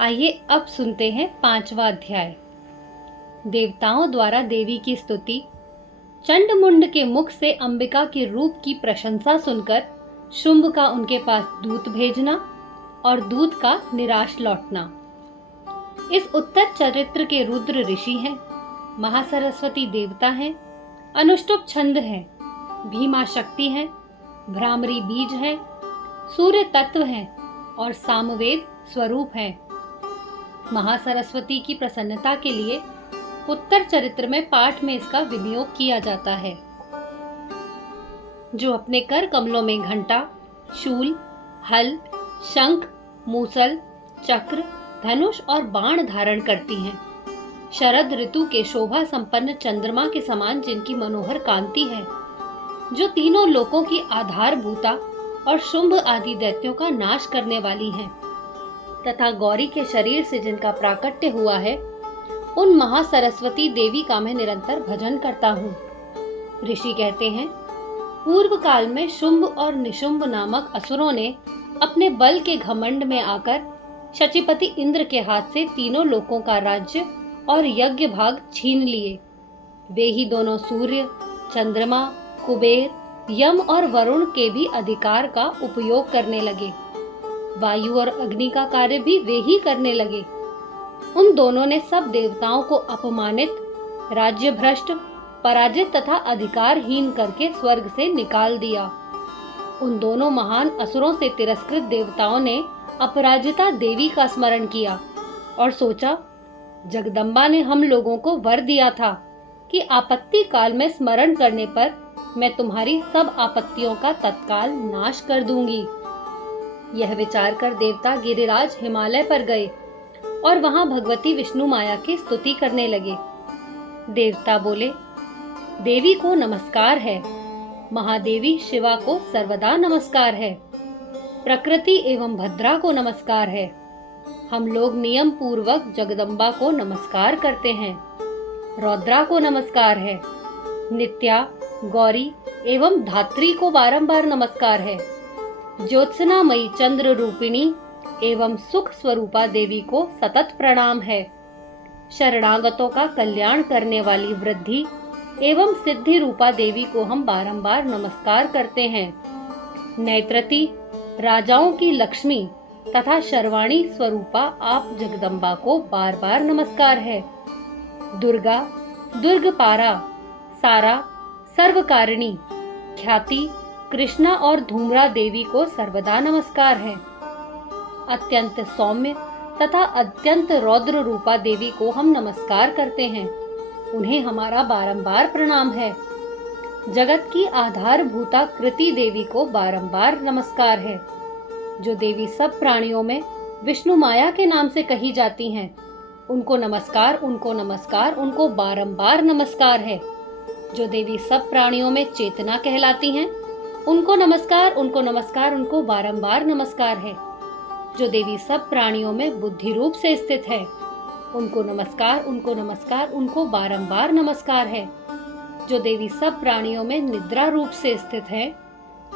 आइए अब सुनते हैं 5वां अध्याय। देवताओं द्वारा देवी की स्तुति। चंडमुंड के मुख से अंबिका के रूप की प्रशंसा सुनकर शुंभ का उनके पास दूत भेजना और दूत का निराश लौटना। इस उत्तर चरित्र के रुद्र ऋषि हैं, महासरस्वती देवता हैं, अनुष्टुप छंद हैं, भीमा शक्ति हैं, भ्रामरी बीज हैं, सूर्य तत्व हैं और सामवेद स्वरूप हैं। महासरस्वती की प्रसन्नता के लिए उत्तर चरित्र में पाठ में इसका विनियोग किया जाता है। जो अपने कर कमलों में घंटा, शूल, हल, शंख, मूसल, चक्र, धनुष और बाण धारण करती हैं। शरद ऋतु के शोभा संपन्न चंद्रमा के समान जिनकी मनोहर कांति है, जो तीनों लोकों की आधारभूता और शुंभ आदि दैत्यों का नाश करने वाली हैं, तथा गौरी के शरीर से जिनका प्राकट्य हुआ है, उन महासरस्वती देवी का मैं निरंतर भजन करता हूँ। ऋषि कहते हैं, पूर्व काल में शुंभ और निशुंभ नामक असुरों ने अपने बल के घमंड में आकर शचीपति इंद्र के हाथ से तीनों लोकों का राज्य और यज्ञ भाग छीन लिए। वे ही दोनों सूर्य, चंद्रमा, कुबेर, यम और वरुण के भी अधिकार का उपयोग करने लगे। वायु और अग्नि का कार्य भी वे ही करने लगे। उन दोनों ने सब देवताओं को अपमानित, राज्य भ्रष्ट, पराजित तथा अधिकारहीन करके स्वर्ग से निकाल दिया। उन दोनों महान असुरों से तिरस्कृत देवताओं ने अपराजिता देवी का स्मरण किया और सोचा, जगदम्बा ने हम लोगों को वर दिया था कि आपत्ति काल में स्मरण करने पर मैं तुम्हारी सब आपत्तियों का तत्काल नाश कर दूंगी। यह विचार कर देवता गिरिराज हिमालय पर गए और वहां भगवती विष्णु माया की स्तुति करने लगे। देवता बोले, देवी को नमस्कार है, महादेवी शिवा को सर्वदा नमस्कार है, प्रकृति एवं भद्रा को नमस्कार है। हम लोग नियम पूर्वक जगदम्बा को नमस्कार करते हैं। रौद्रा को नमस्कार है, नित्या, गौरी एवं धात्री को बारंबार नमस्कार है। ज्योत्सनामयी चंद्र रूपिणी एवं सुख स्वरूपा देवी को सतत प्रणाम है। शरणागतों का कल्याण करने वाली वृद्धि एवं सिद्धि रूपा देवी को हम बारंबार नमस्कार करते हैं। नेत्रति, राजाओं की लक्ष्मी तथा शर्वाणी स्वरूपा आप जगदम्बा को बार बार नमस्कार है। दुर्गा, दुर्गपारा, सारा, सर्वकारिणी, ख्याति, कृष्णा और धूम्रा देवी को सर्वदा नमस्कार है। अत्यंत सौम्य तथा अत्यंत रौद्र रूपा देवी को हम नमस्कार करते हैं। उन्हें हमारा बारंबार प्रणाम है। जगत की आधारभूता कृति देवी को बारंबार नमस्कार है। जो देवी सब प्राणियों में विष्णु माया के नाम से कही जाती हैं, उनको नमस्कार, उनको नमस्कार, उनको बारंबार नमस्कार है। जो देवी सब प्राणियों में चेतना कहलाती हैं, उनको नमस्कार, उनको नमस्कार, उनको बारंबार नमस्कार है। जो देवी सब प्राणियों में बुद्धि रूप से स्थित है, उनको नमस्कार, उनको नमस्कार, उनको बारंबार नमस्कार है। जो देवी सब प्राणियों में निद्रा रूप से स्थित है,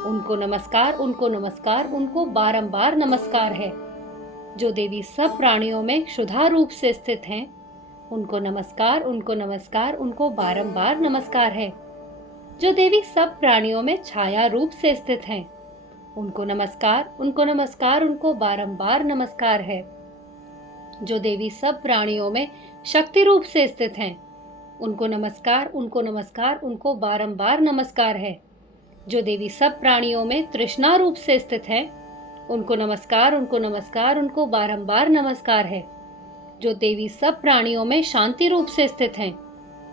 उनको नमस्कार, उनको नमस्कार, उनको बारंबार नमस्कार है। जो देवी सब प्राणियों में क्षुधा रूप से स्थित हैं, उनको नमस्कार, उनको नमस्कार, उनको बारंबार नमस्कार है। जो देवी सब प्राणियों में छाया रूप से स्थित हैं, उनको नमस्कार, उनको नमस्कार, उनको बारंबार नमस्कार है। जो देवी सब प्राणियों में शक्ति रूप से स्थित हैं, उनको नमस्कार, उनको नमस्कार, उनको बारंबार नमस्कार है। जो देवी सब प्राणियों में तृष्णा रूप से स्थित हैं, उनको नमस्कार, उनको नमस्कार, उनको बारंबार नमस्कार है। जो देवी सब प्राणियों में शांति रूप से स्थित हैं,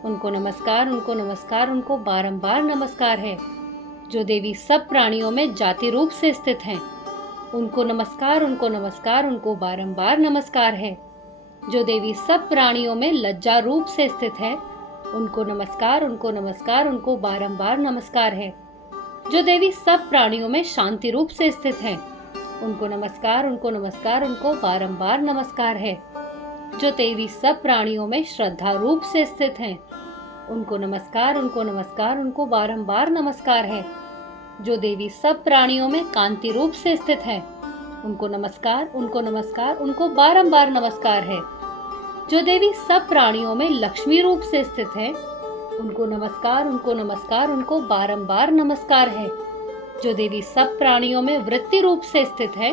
उनको नमस्कार, उनको नमस्कार, उनको बारंबार नमस्कार है। जो देवी सब प्राणियों में जाति रूप से स्थित हैं, उनको नमस्कार, उनको नमस्कार, उनको बारंबार नमस्कार है। जो देवी सब प्राणियों में लज्जा रूप से स्थित है, उनको नमस्कार, उनको नमस्कार, उनको बारंबार नमस्कार है। जो देवी सब प्राणियों में शांति रूप से स्थित हैं, उनको नमस्कार, उनको नमस्कार, उनको बारंबार नमस्कार है। जो देवी सब प्राणियों में श्रद्धा रूप से स्थित हैं, उनको नमस्कार, उनको नमस्कार, उनको बारंबार नमस्कार है। जो देवी सब प्राणियों में कांति रूप से स्थित है, उनको नमस्कार, उनको नमस्कार, उनको बारंबार नमस्कार है। जो देवी सब प्राणियों में लक्ष्मी रूप से स्थित है, उनको नमस्कार, उनको नमस्कार, उनको बारंबार नमस्कार है। जो देवी सब प्राणियों में वृत्ति रूप से स्थित है,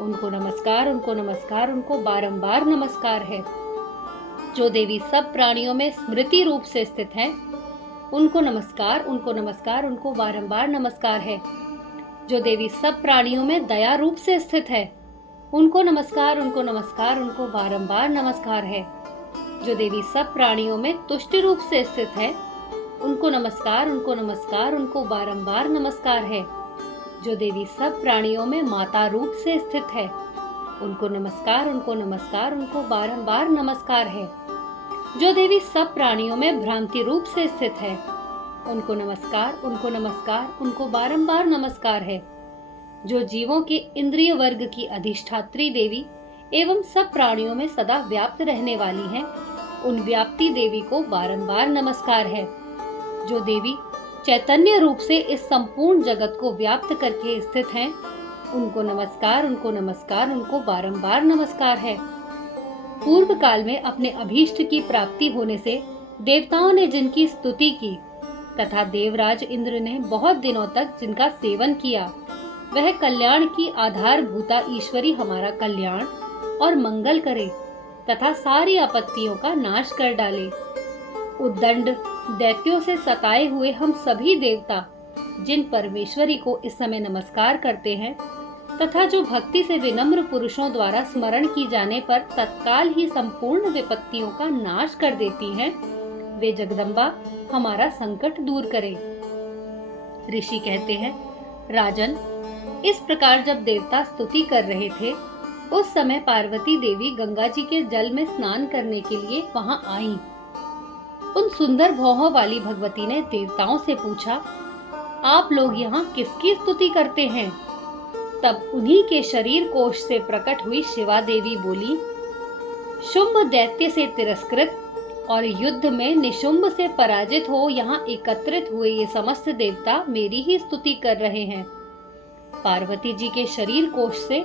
उनको नमस्कार, उनको नमस्कार, उनको बारंबार नमस्कार है। जो देवी सब प्राणियों में स्मृति रूप से स्थित है, उनको नमस्कार, उनको नमस्कार, उनको बारंबार नमस्कार है। जो देवी सब प्राणियों में दया रूप से स्थित है, उनको नमस्कार, उनको नमस्कार, उनको बारंबार नमस्कार है। जो देवी सब प्राणियों में तुष्टि रूप से स्थित है, उनको नमस्कार, उनको नमस्कार, उनको बारंबार नमस्कार है। जो देवी सब प्राणियों में माता रूप से स्थित है, उनको नमस्कार, उनको नमस्कार, उनको बारंबार नमस्कार है। जो देवी सब प्राणियों में भ्रांति रूप से स्थित है, उनको नमस्कार, उनको नमस्कार, उनको बारंबार नमस्कार है। जो जीवों के इंद्रिय वर्ग की अधिष्ठात्री देवी एवं सब प्राणियों में सदा व्याप्त रहने वाली हैं, उन व्याप्ति देवी को बारंबार नमस्कार है। जो देवी चैतन्य रूप से इस संपूर्ण जगत को व्याप्त करके स्थित हैं, उनको नमस्कार, उनको नमस्कार, उनको बारंबार नमस्कार है। पूर्व काल में अपने अभीष्ट की प्राप्ति होने से देवताओं ने जिनकी स्तुति की तथा देवराज इंद्र ने बहुत दिनों तक जिनका सेवन किया, वह कल्याण की आधारभूता ईश्वरी हमारा कल्याण और मंगल करे तथा सारी आपत्तियों का नाश कर डाले। उद्दंड दैत्यों से सताए हुए हम सभी देवता जिन परमेश्वरी को इस समय नमस्कार करते हैं तथा जो भक्ति से विनम्र पुरुषों द्वारा स्मरण की जाने पर तत्काल ही संपूर्ण विपत्तियों का नाश कर देती हैं, वे जगदम्बा हमारा संकट दूर करे। ऋषि कहते हैं, राजन, इस प्रकार जब देवता स्तुति कर रहे थे, उस समय पार्वती देवी गंगा जी के जल में स्नान करने के लिए वहां आईं। उन सुंदर भौहों वाली भगवती ने देवताओं से पूछा, आप लोग यहाँ किसकी स्तुति करते हैं? तब उन्हीं के शरीर कोश से प्रकट हुई शिवा देवी बोली, शुंभ दैत्य से तिरस्कृत और युद्ध में निशुंभ से पराजित हो यहाँ एकत्रित हुए ये समस्त देवता मेरी ही स्तुति कर रहे हैं। पार्वती जी के शरीर कोश से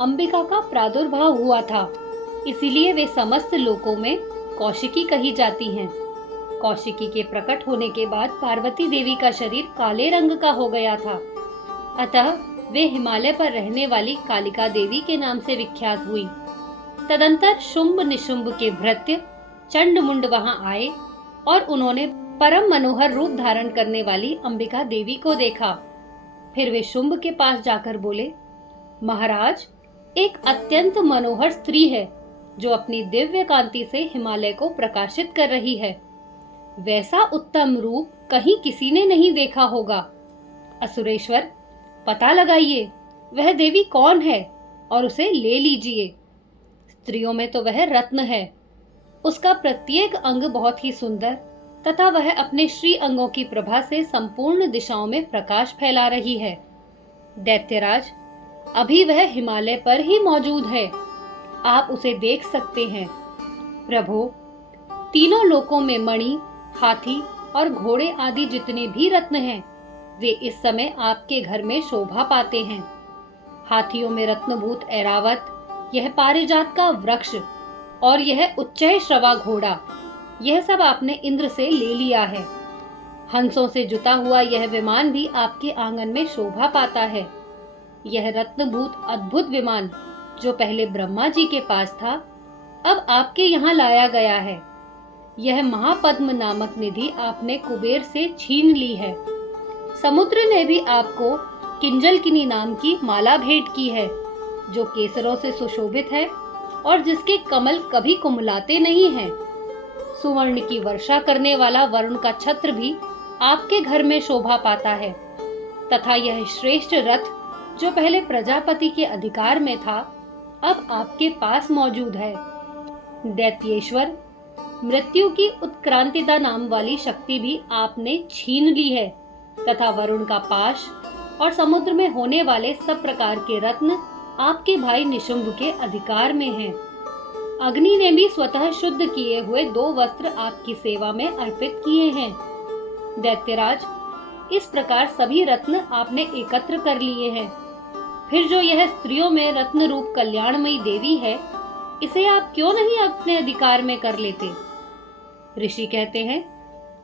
अंबिका का प्रादुर्भाव हुआ था, इसीलिए वे समस्त लोकों में कौशिकी कही जाती हैं। कौशिकी के प्रकट होने के बाद पार्वती देवी का शरीर काले रंग का हो गया था, अतः वे हिमालय पर रहने वाली कालिका देवी के नाम से विख्यात हुई। तदंतर शुंभ निशुंभ के भृत्य चंड मुंड वहां आए और उन्होंने परम मनोहर रूप धारण करने वाली अंबिका देवी को देखा। फिर वे शुंभ के पास जाकर बोले, महाराज, एक अत्यंत मनोहर स्त्री है जो अपनी दिव्य कांति से हिमालय को प्रकाशित कर रही है। वैसा उत्तम रूप कहीं किसी ने नहीं देखा होगा। असुरेश्वर, पता लगाइए वह देवी कौन है और उसे ले लीजिए। स्त्रियों में तो वह रत्न है। उसका प्रत्येक अंग बहुत ही सुंदर तथा वह अपने श्री अंगों की प्रभा से संपूर्ण दिशाओं में प्रकाश फैला रही है। दैत्यराज, अभी वह हिमालय पर ही मौजूद है, आप उसे देख सकते हैं। प्रभो, तीनों लोकों में मणि, हाथी और घोड़े आदि जितने भी रत्न हैं, वे इस समय आपके घर में शोभा पाते हैं। हाथियों में रत्नभूत ऐरावत, यह पारिजात का वृक्ष और यह उच्चय श्रवा घोड़ा, यह सब आपने इंद्र से ले लिया है। हंसों से जुता हुआ यह विमान भी आपके आंगन में शोभा पाता है। यह रत्नभूत अद्भुत विमान जो पहले ब्रह्मा जी के पास था, अब आपके यहाँ लाया गया है। यह महापद्म नामक निधि आपने कुबेर से छीन ली है। समुद्र ने भी आपको किंजलकिनी नाम की माला भेंट की है, जो केसरों से सुशोभित है और जिसके कमल कभी कुमलाते नहीं हैं। सुवर्ण की वर्षा करने वाला वरुण का छत्र भी आपके घर में शोभा पाता है तथा यह श्रेष्ठ रथ जो पहले प्रजापति के अधिकार में था, अब आपके पास मौजूद है। दैत्येश्वर, मृत्यु की उत्क्रांतिदा नाम वाली शक्ति भी आपने छीन ली है तथा वरुण का पाश और समुद्र में होने वाले सब प्रकार के रत्न आपके भाई निशुंभ के अधिकार में हैं। अग्नि ने भी स्वतः शुद्ध किए हुए 2 वस्त्र आपकी सेवा में अर्पित किए हैं। दैत्यराज, इस प्रकार सभी रत्न आपने एकत्र कर लिए हैं। फिर जो यह स्त्रियों में रत्न रूप कल्याणमयी देवी है, इसे आप क्यों नहीं अपने अधिकार में कर लेते? ऋषि कहते हैं,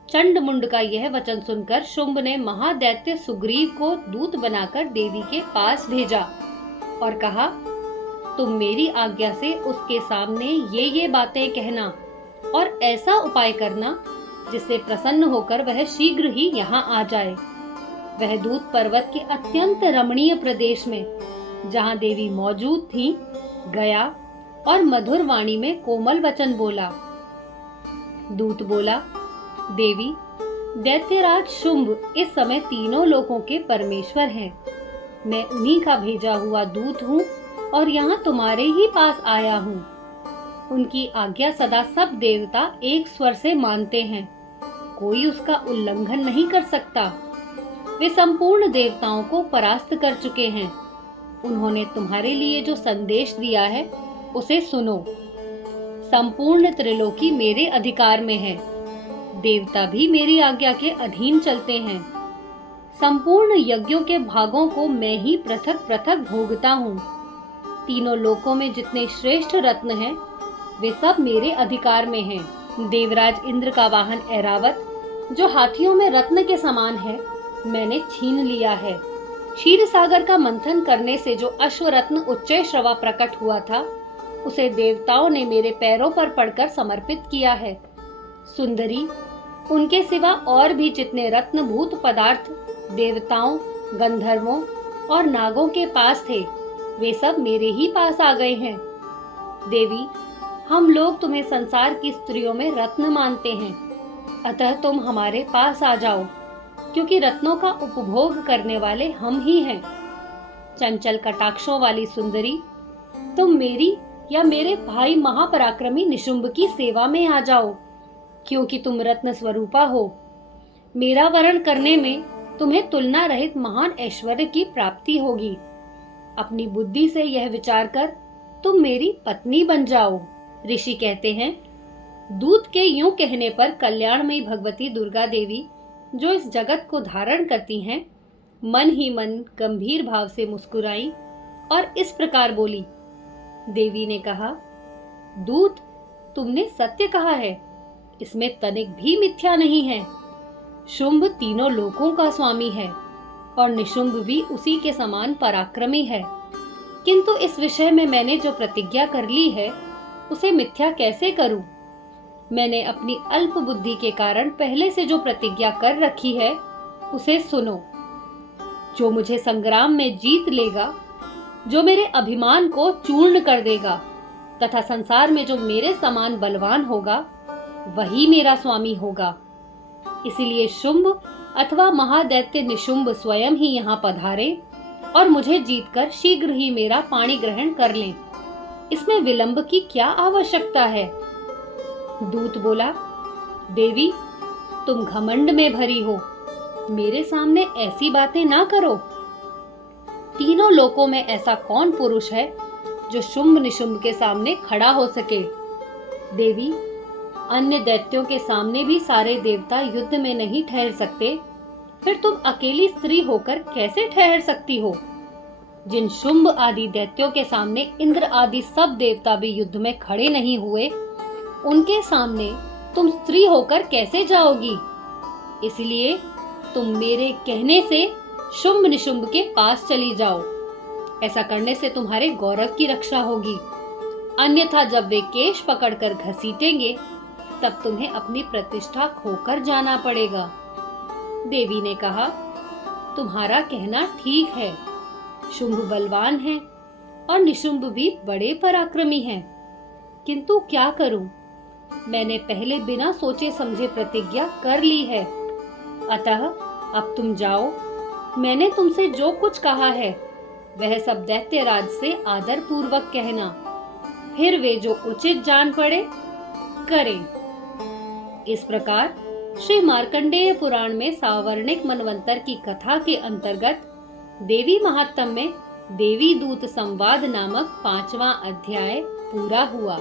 चंड मुंड का यह वचन सुनकर शुंभ ने महादैत्य सुग्रीव को दूत बनाकर देवी के पास भेजा और कहा, तुम मेरी आज्ञा से उसके सामने ये बातें कहना और ऐसा उपाय करना जिससे प्रसन्न होकर वह शीघ्र ही यहाँ आ जाए। वह दूत पर्वत के अत्यंत रमणीय प्रदेश में, जहाँ देवी मौजूद थी, गया और मधुर वाणी में कोमल वचन बोला। दूत बोला, देवी, दैत्यराज शुंभ इस समय तीनों लोकों के परमेश्वर हैं। मैं उन्हीं का भेजा हुआ दूत हूँ और यहाँ तुम्हारे ही पास आया हूँ। उनकी आज्ञा सदा सब देवता एक स्वर से मानते हैं, कोई उसका उल्लंघन नहीं कर सकता। वे संपूर्ण देवताओं को परास्त कर चुके हैं। उन्होंने तुम्हारे लिए जो संदेश दिया है उसे सुनो। संपूर्ण त्रिलोकी मेरे अधिकार में है। देवता भी मेरी आज्ञा के अधीन चलते हैं। संपूर्ण यज्ञों के भागों को मैं ही पृथक पृथक भोगता हूँ। तीनों लोकों में जितने श्रेष्ठ रत्न हैं, वे सब मेरे अधिकार में हैं। देवराज इंद्र का वाहन ऐरावत, जो हाथियों में रत्न के समान है, मैंने छीन लिया है। क्षीर सागर का मंथन करने से जो अश्वरत्न उच्चय श्रवा प्रकट हुआ था, उसे देवताओं ने मेरे पैरों पर पड़कर समर्पित किया है। सुंदरी, उनके सिवा और भी जितने रत्नभूत पदार्थ देवताओं, गंधर्वों और नागों के पास थे, वे सब मेरे ही पास आ गए हैं। देवी, हम लोग तुम्हें संसार की स्त्रियों में रत्न मानते हैं, अतः तुम हमारे पास आ जाओ, क्योंकि रत्नों का उपभोग करने वाले हम ही हैं। चंचल कटाक्षों वाली सुंदरी, तुम मेरी या मेरे भाई महापराक्रमी निशुंभ की सेवा में आ जाओ, क्योंकि तुम रत्न स्वरूपा हो। मेरा वरण करने में तुम्हें तुलना रहित महान ऐश्वर्य की प्राप्ति होगी। अपनी बुद्धि से यह विचार कर तुम मेरी पत्नी बन जाओ। ऋषि कहते हैं, दूत के यूं कहने पर कल्याणमयी भगवती दुर्गा देवी, जो इस जगत को धारण करती हैं, मन ही मन गंभीर भाव से मुस्कुराई और इस प्रकार बोली। देवी ने कहा, दूत, तुमने सत्य कहा है, इसमें तनिक भी मिथ्या नहीं है। शुंभ तीनों लोकों का स्वामी है और निशुंभ भी उसी के समान पराक्रमी है, किंतु इस विषय में मैंने जो प्रतिज्ञा कर ली है, उसे मिथ्या कैसे करूं? मैंने अपनी अल्प बुद्धि के कारण पहले से जो प्रतिज्ञा कर रखी है, उसे सुनो। जो मुझे संग्राम में जीत लेगा, जो मेरे अभिमान को चूर्ण कर देगा तथा संसार में जो मेरे समान बलवान होगा, वही मेरा स्वामी होगा। इसलिए शुंभ अथवा महादैत्य निशुंभ स्वयं ही यहाँ पधारे और मुझे जीतकर शीघ्र ही मेरा पाणी ग्रहण कर लें। इसमें विलंब की क्या आवश्यकता है? दूत बोला, देवी, तुम घमंड में भरी हो, मेरे सामने ऐसी बातें ना करो। तीनों लोकों में ऐसा कौन पुरुष है जो शुंभ निशुंभ के सामने खड़ा हो सके? देवी, अन्य दैत्यों के सामने भी सारे देवता युद्ध में नहीं ठहर सकते, फिर तुम अकेली स्त्री होकर कैसे ठहर सकती हो? जिन शुंभ आदि दैत्यों के सामने इंद्र आदि सब देवता भी युद्ध में खड़े नहीं हुए, उनके सामने तुम स्त्री होकर कैसे जाओगी? इसलिए तुम मेरे कहने से शुंभ निशुंभ के पास चली जाओ। ऐसा करने से तुम्हारे गौरव की रक्षा होगी, अन्यथा जब वे केश पकड़कर घसीटेंगे, तब तुम्हें अपनी प्रतिष्ठा खोकर जाना पड़ेगा। देवी ने कहा, तुम्हारा कहना ठीक है। शुंभ बलवान है और निशुंभ भी बड़े पराक्रमी हैं, किंतु क्या करूं? मैंने पहले बिना सोचे समझे प्रतिज्ञा कर ली है। अतः अब तुम जाओ। मैंने तुमसे जो कुछ कहा है, वह सब दैत्यराज से आदर पूर्वक कहना, फिर वे जो उचित जान पड़े करें। इस प्रकार श्री मार्कंडेय पुराण में सावर्णिक मनवंतर की कथा के अंतर्गत देवी महात्म्य में देवी दूत संवाद नामक 5वां अध्याय पूरा हुआ।